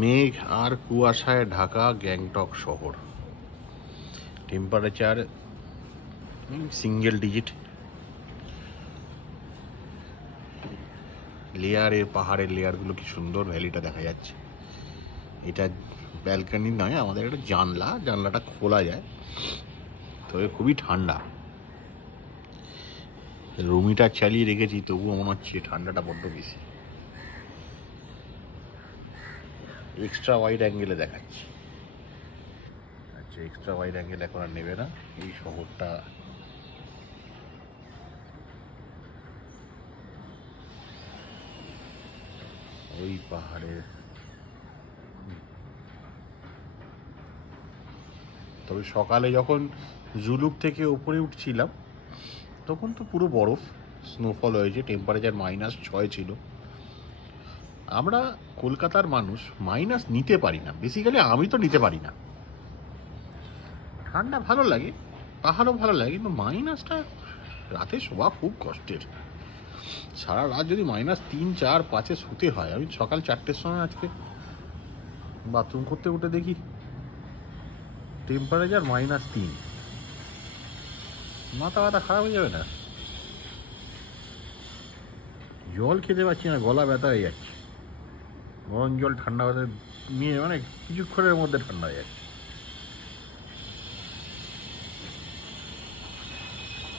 মেঘ আর কুয়াশায় ঢাকা গ্যাংটক শহর। Temperature single digit. লেয়ারের পাহাড়ের লেয়ারগুলো কি সুন্দর, ভ্যালিটা দেখা যাচ্ছে। এটা ব্যালকনি নয়, আমাদের একটা জানলাটা খোলা যায়, তবে খুবই ঠান্ডা। রুমিটা চালিয়ে রেখেছি, তবুও মনে হচ্ছে ঠান্ডাটা বড্ড বেশি। এক্সট্রা ওয়াইড অ্যাঙ্গেলে দেখাচ্ছি। আচ্ছা, এক্সট্রা ওয়াইড অ্যাঙ্গেল এখন আর নেবে না। এই শহরটা ওই পাহাড়ের, তবে সকালে যখন জুলুক থেকে ওপরে উঠছিলাম তখন তো পুরো বরফ, স্নোফল হয়েছে। টেম্পারেচার -6 ছিল। আমরা কলকাতার মানুষ মাইনাস নিতে পারি না, বেসিক্যালি আমি তো নিতে পারি না। ঠান্ডা ভালো লাগে, পাহাড়ও ভালো লাগে, কিন্তু মাইনাসটা রাতে শোয়া খুব কষ্টের। সারা রাত যদি -3, 4, 5-এ শুতে হয়। আমি সকাল 4টের সময় আজকে বাথরুম করতে উঠে দেখি টেম্পারেচার -3। মাথা খারাপ হয়ে যাবে না? জল খেতে পারছি না, গলা ব্যথা হয়ে যাচ্ছে। গরম জল ঠান্ডা নিয়ে কিছুক্ষণের মধ্যে ঠান্ডা হয়ে যাচ্ছে।